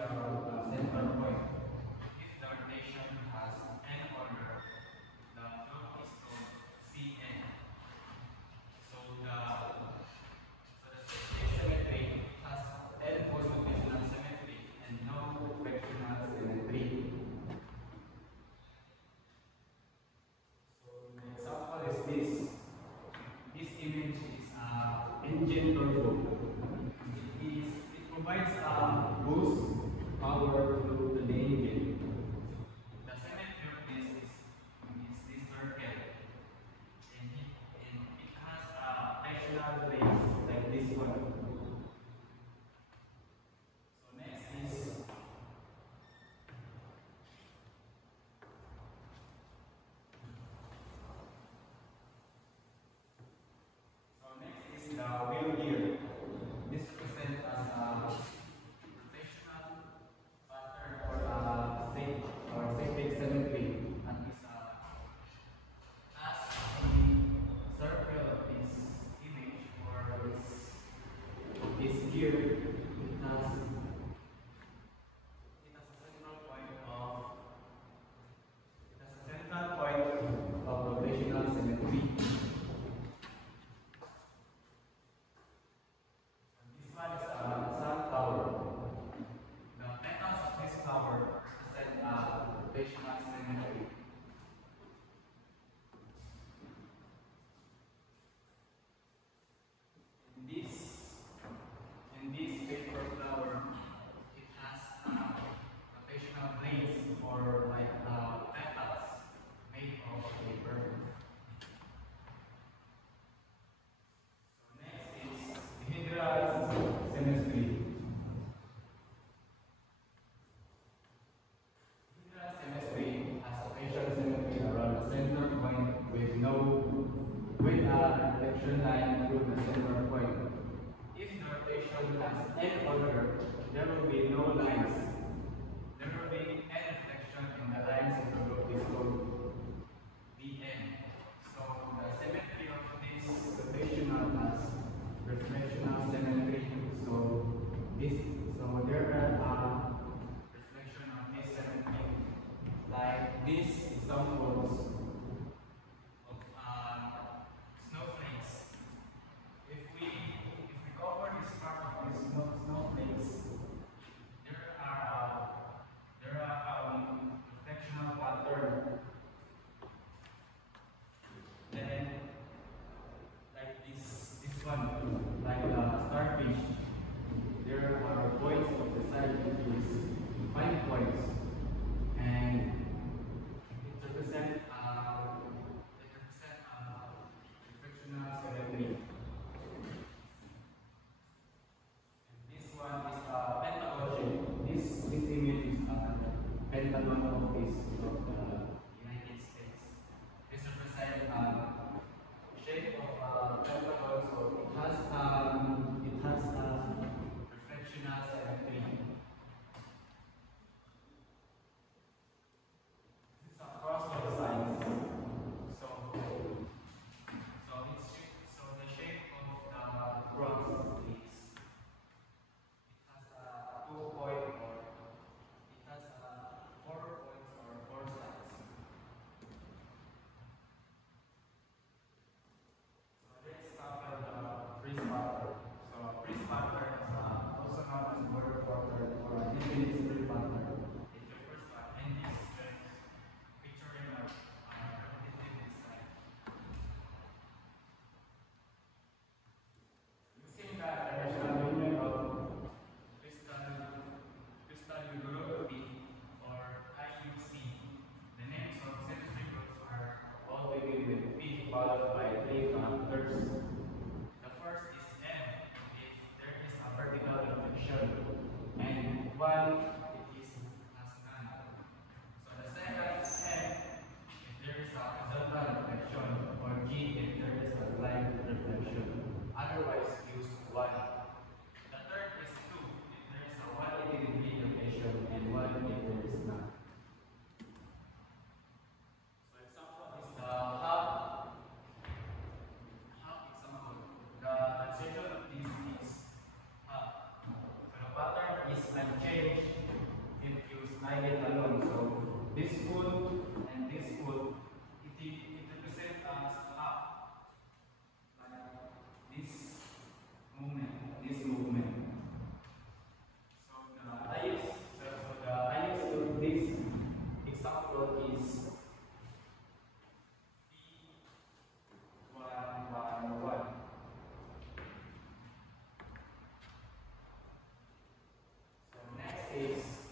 around the center point. If the rotation has n order, the float is called Cn. So the symmetry has n for rotational symmetry and no fractional symmetry. So the example is this. This image is engine turbo. It provides a boost power to the engine. The symmetry of this is this circle, and it has a sectional base like this one. So next is the wheel gear. This represents as a rotational pattern or a cyclic symmetry, and is as the circle of this image or this gear, it has a central point of rotational symmetry. This one is a sun tower. The petals of this tower represent a rotational symmetry. In this paper flower, it has rotational blades or like petals made of paper. So next is dihedral symmetry. Dihedral symmetry has rotational symmetry around the center point with a reflection line through the center point. If the rotation has n order, there will be no lines. There will be n reflection in the lines of the group is called Vn. So the symmetry of this rotational has reflectional symmetry. So there are reflection of this symmetry, like these examples of snowflakes. If we cover this part of these snowflakes, there are reflectional pattern. Then like this one, like the starfish, there are points of the side which is 5 points, and it represents reflectional symmetry. This one is a pentagon. This image is a Pentagon office of the United States. This represents shape of pentagon, so it has reflectional symmetry. This is a cross of signs. So the shape of the cross is it has a 2-point or it has 4 points or 4 sides. So let's cover the freeze pattern. So freeze pattern is also known as border pattern or an infinite pattern. It refers to an ending strength featuring a repetitive design. Using the dimensional unit of crystallography or IUC, the names of symmetry groups are all begin with P followed by 3 factors. The first is M if there is a vertical reflection, and 1 it has none. So the second is M if there is a horizontal reflection, or G if there is a line reflection. Otherwise use 1. The third is 2 if there is a 180-degree rotation, and 1 if there is none. So example is the hub example. The transition of this is hub. So the pattern is unchanged is